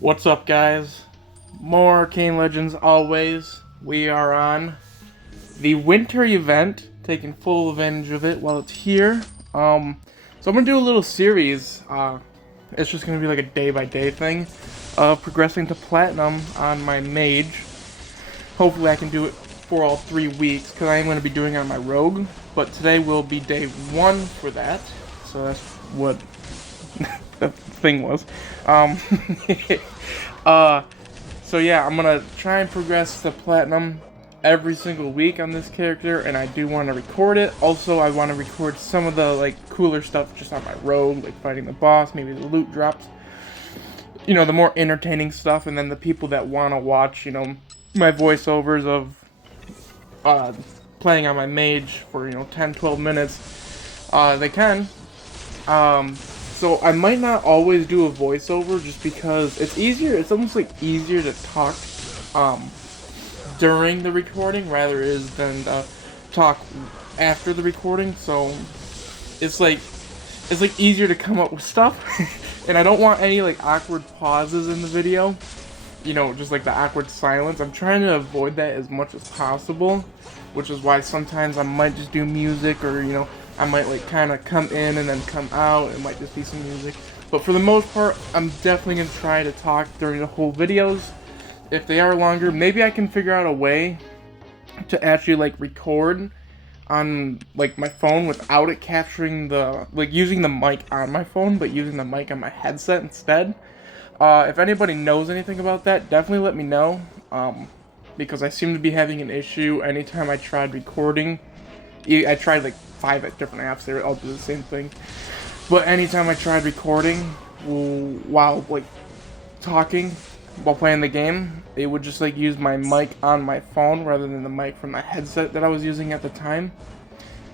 What's up, guys? More Arcane Legends always. We are on the winter event, taking full advantage of it while it's here. So I'm gonna do a little series. It's just gonna be like a day-by-day thing of progressing to platinum on my mage. Hopefully I can do it for all 3 weeks, because I am going to be doing it on my rogue. But today will be day 1 for that. So that's what the thing was. Um, so yeah, I'm gonna try and progress to platinum every single week on this character, and I do want to record it. Also, I want to record some of the cooler stuff just on my rogue, like fighting the boss, maybe the loot drops. You know, the more entertaining stuff, and then the people that want to watch, my voiceovers of playing on my mage for 10-12 minutes, they can. So I might not always do a voiceover just because it's easier. It's almost like easier to talk during the recording rather than talk after the recording. So it's like easier to come up with stuff, and I don't want any awkward pauses in the video. Just like the awkward silence. I'm trying to avoid that as much as possible, which is why sometimes I might just do music, or I might kind of come in and then come out. It might just be some music. But for the most part, I'm definitely going to try to talk during the whole videos. If they are longer, maybe I can figure out a way to actually record on my phone without it capturing the using the mic on my phone, but using the mic on my headset instead. If anybody knows anything about that, definitely let me know. Because I seem to be having an issue anytime I tried recording. I tried 5 different apps, they all do the same thing. But anytime I tried recording while talking while playing the game, it would just use my mic on my phone rather than the mic from my headset that I was using at the time.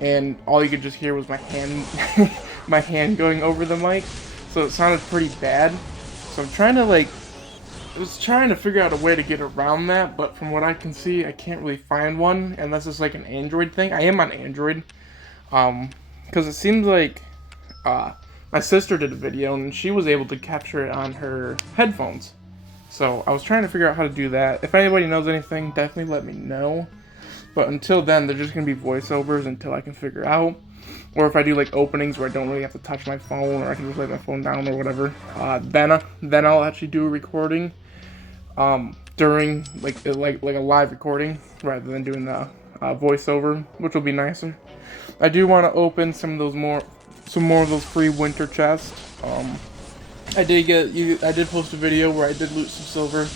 And all you could just hear was my hand my hand going over the mic. So it sounded pretty bad. So I'm trying to I was trying to figure out a way to get around that, but from what I can see, I can't really find one unless it's an Android thing. I am on Android, because it seems my sister did a video and she was able to capture it on her headphones. So I was trying to figure out how to do that. If anybody knows anything, definitely let me know. But until then, they're just gonna be voiceovers until I can figure out. Or if I do openings where I don't really have to touch my phone, or I can just lay my phone down or whatever, then I'll actually do a recording during a live recording rather than doing the voiceover, which will be nicer. I do want to open some more of those free winter chests. I did post a video where I did loot some silver.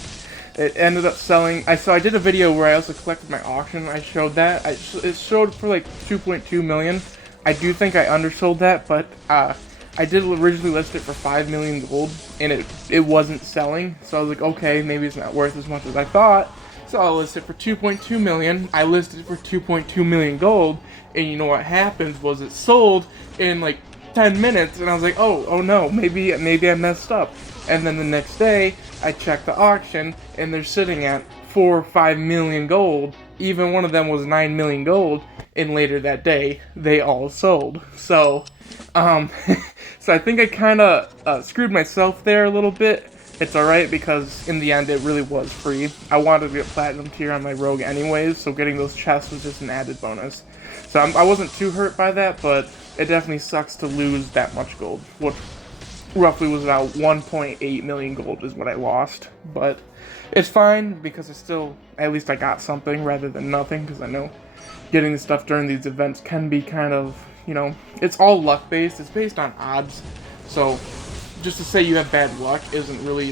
It ended up selling. I did a video where I also collected my auction. I showed that. It showed for 2.2 million. I do think I undersold that, but I did originally list it for 5 million gold, and it wasn't selling. So I was like, okay, maybe it's not worth as much as I thought. So I'll list it for 2.2 million. I listed it for 2.2 million gold, and you know what happened was it sold in 10 minutes, and I was like, oh no, maybe I messed up. And then the next day, I checked the auction, and they're sitting at 4 or 5 million gold. Even one of them was 9 million gold, and later that day, they all sold. So, so I think I kind of screwed myself there a little bit. It's alright, because in the end, it really was free. I wanted to get platinum tier on my rogue anyways, so getting those chests was just an added bonus. So I wasn't too hurt by that, but it definitely sucks to lose that much gold, which roughly was about 1.8 million gold is what I lost. But it's fine, because at least I got something rather than nothing, because I know getting the stuff during these events can be kind of, it's all luck based. It's based on odds. So just to say you have bad luck isn't really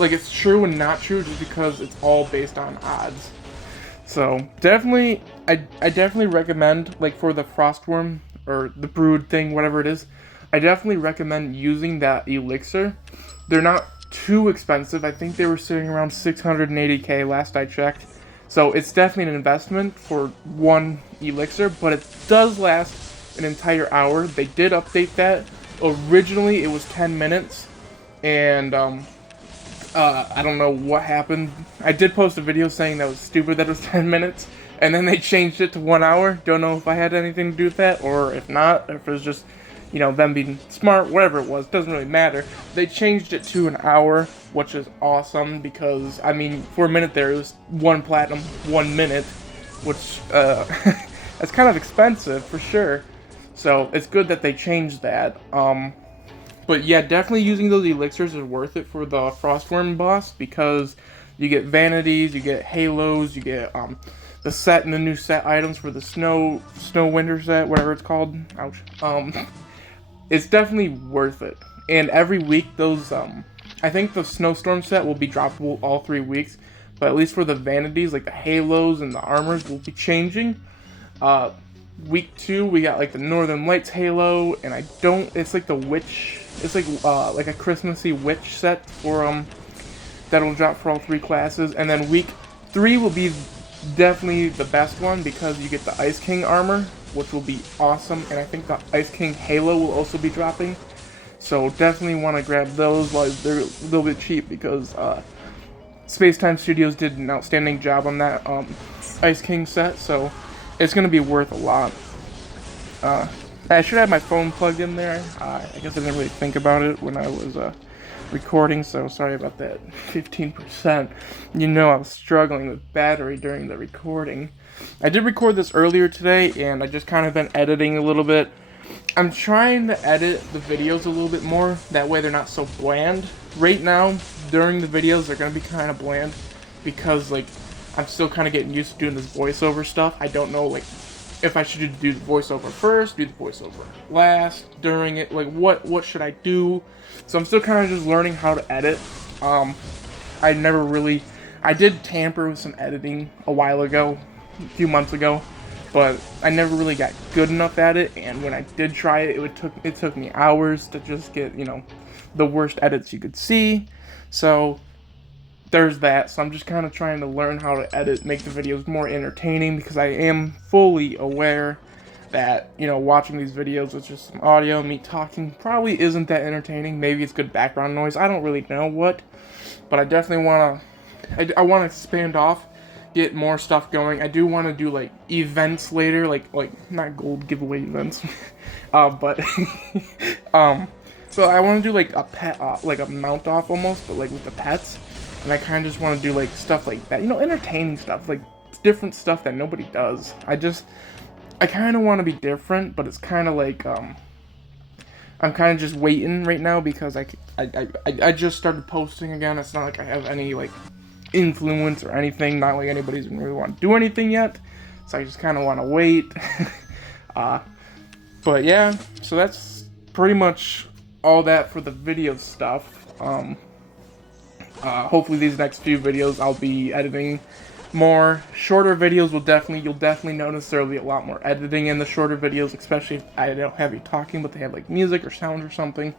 it's true and not true, just because it's all based on odds. So definitely, I definitely recommend, for the frostworm or the brood thing, whatever it is, I definitely recommend using that elixir. They're not too expensive. I think they were sitting around 680k last I checked. So it's definitely an investment for one elixir, but it does last an entire hour. They did update that. Originally it was 10 minutes, and I don't know what happened. I did post a video saying that was stupid that it was 10 minutes, and then they changed it to 1 hour. Don't know if I had anything to do with that, or if not, if it was just you know, them being smart, whatever it was, doesn't really matter. They changed it to an hour, which is awesome because, I mean, for a minute there, it was 1 platinum, 1 minute, which, that's kind of expensive for sure. So it's good that they changed that. But yeah, definitely using those elixirs is worth it for the Frostworm boss because you get vanities, you get halos, you get the set and the new set items for the snow winter set, whatever it's called. Ouch. It's definitely worth it. And every week those I think the snowstorm set will be droppable all 3 weeks, but at least for the vanities, like the halos and the armors, will be changing. Week 2 we got like the Northern Lights halo, and it's like the witch, it's like a Christmassy witch set for that'll drop for all 3 classes. And then week 3 will be definitely the best one because you get the Ice King armor, which will be awesome, and I think the Ice King halo will also be dropping. So definitely want to grab those while they're a little bit cheap because Spacetime Studios did an outstanding job on that Ice King set, so it's going to be worth a lot. I should have my phone plugged in there. I guess I didn't really think about it when I was recording, so sorry about that 15%. You know I was struggling with battery during the recording. I did record this earlier today, and I just kind of been editing a little bit. I'm trying to edit the videos a little bit more, that way they're not so bland. Right now, during the videos, they're going to be kind of bland, because, like, I'm still kind of getting used to doing this voiceover stuff. I don't know, like, if I should do the voiceover first, do the voiceover last, during it, like, what should I do? So I'm still kind of just learning how to edit. I did tamper with some editing a while ago, a few months ago, but I never really got good enough at it, and when I did try it, it took me hours to just get, you know, the worst edits you could see. So there's that. So I'm just kind of trying to learn how to edit, make the videos more entertaining, because I am fully aware that, you know, watching these videos with just some audio, me talking, probably isn't that entertaining. Maybe it's good background noise. I don't really know what, but I definitely want to, I want to expand off, get more stuff going. I do want to do, like, events later, like not gold giveaway events, but, so I want to do, like, a pet, like a mount off almost, but, like, with the pets. And I kind of just want to do, like, stuff like that, you know, entertaining stuff, like, different stuff that nobody does. I kind of want to be different, but it's kind of like, I'm kind of just waiting right now because I just started posting again. It's not like I have any, like, influence or anything, not like anybody's gonna really want to do anything yet, so I just kind of want to wait. But yeah, so that's pretty much all that for the video stuff. Hopefully these next few videos I'll be editing more. Shorter videos you'll definitely notice there will be a lot more editing in the shorter videos, especially if I don't have you talking, but they have, like, music or sound or something.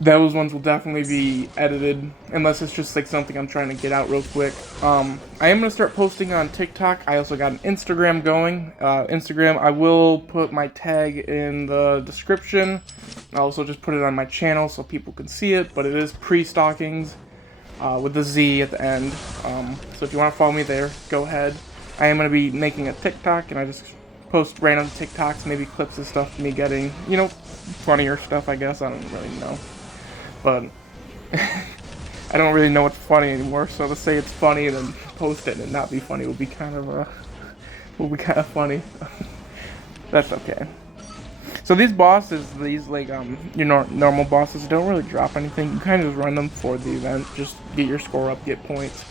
Those ones will definitely be edited, unless it's just, like, something I'm trying to get out real quick. I am going to start posting on TikTok. I also got an Instagram going. Instagram, I will put my tag in the description. I'll also just put it on my channel so people can see it, but it is pre-stalkings. With the Z at the end. So if you want to follow me there, go ahead. I am going to be making a TikTok, and I just post random TikToks, maybe clips of stuff, me getting, you know, funnier stuff, I guess. I don't really know. But I don't really know what's funny anymore, so to say it's funny and then post it and not be funny will be kind of funny. That's okay. So these bosses, like, your normal bosses, don't really drop anything. You kind of just run them for the event, just get your score up, get points.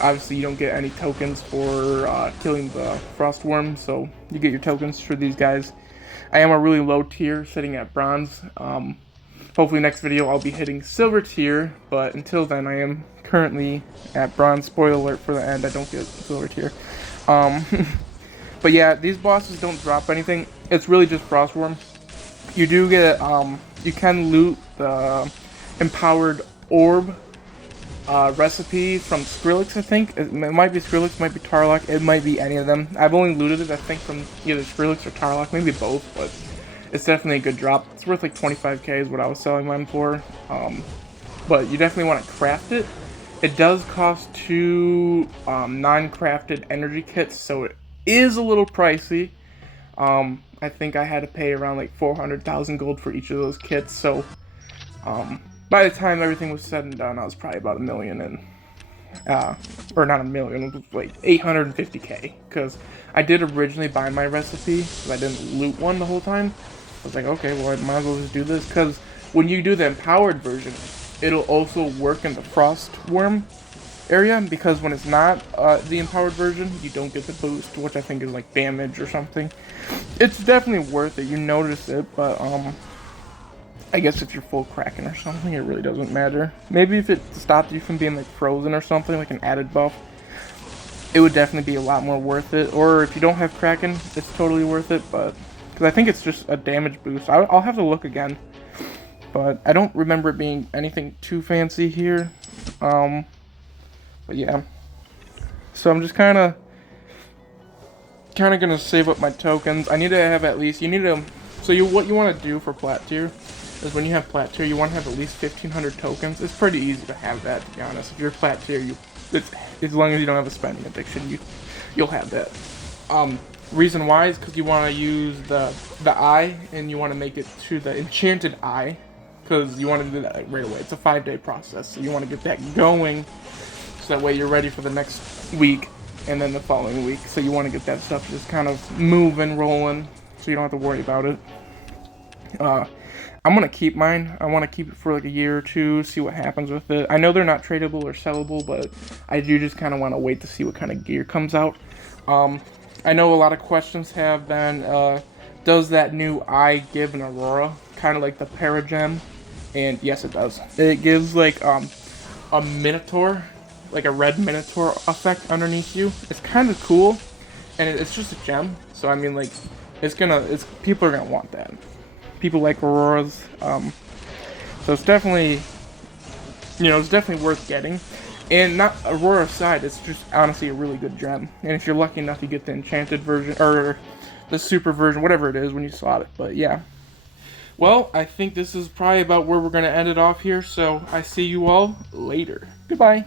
Obviously you don't get any tokens for killing the Frostworm, so you get your tokens for these guys. I am a really low tier, sitting at bronze. Hopefully next video I'll be hitting silver tier, but until then I am currently at bronze. Spoiler alert for the end, I don't get silver tier. But yeah, these bosses don't drop anything. It's really just Frostworm. You do get, you can loot the empowered orb recipe from Skrillex, I think. It might be Skrillex, it might be Tarlock, it might be any of them. I've only looted it, I think, from either Skrillex or Tarlock, maybe both, but it's definitely a good drop. It's worth like 25k is what I was selling mine for. But you definitely want to craft it. It does cost 2 non-crafted energy kits, so it is a little pricey. I think I had to pay around like 400,000 gold for each of those kits. So by the time everything was said and done, I was probably about a million and or not a million, it was like 850k. Because I did originally buy my recipe, because I didn't loot one the whole time. I was like, okay, well I might as well just do this, because when you do the empowered version, it'll also work in the frost worm area, because when it's not the empowered version, you don't get the boost, which I think is like damage or something. It's definitely worth it, you notice it, but I guess if you're full Kraken or something, it really doesn't matter. Maybe if it stopped you from being like frozen or something, like an added buff, it would definitely be a lot more worth it. Or if you don't have Kraken, it's totally worth it, but because I think it's just a damage boost. I'll have to look again, but I don't remember it being anything too fancy here. But yeah, so I'm just kind of gonna save up my tokens. I need to have at least, what you want to do for plat tier is when you have plat tier, you want to have at least 1,500 tokens. It's pretty easy to have that, to be honest. If you're plat tier, as long as you don't have a spending addiction, you'll have that. Reason why is because you want to use the eye, and you want to make it to the enchanted eye, because you want to do that like right away. It's a 5-day process, so you want to get that going, so that way you're ready for the next week, and then the following week. So you want to get that stuff just kind of moving, rolling, so you don't have to worry about it. I'm going to keep mine. I want to keep it for like a year or two, see what happens with it. I know they're not tradable or sellable, but I do just kind of want to wait to see what kind of gear comes out. I know a lot of questions have been, does that new eye give an aurora? Kind of like the Paragem. And yes, it does. It gives like a Minotaur, like a red Minotaur effect underneath you. It's kind of cool, and it's just a gem. So I mean, like, people are gonna want that. People like auroras, so it's definitely, it's definitely worth getting. And not aurora aside, it's just honestly a really good gem. And if you're lucky enough, you get the enchanted version or the super version, whatever it is, when you slot it. But yeah. Well, I think this is probably about where we're gonna end it off here. So I see you all later. Goodbye.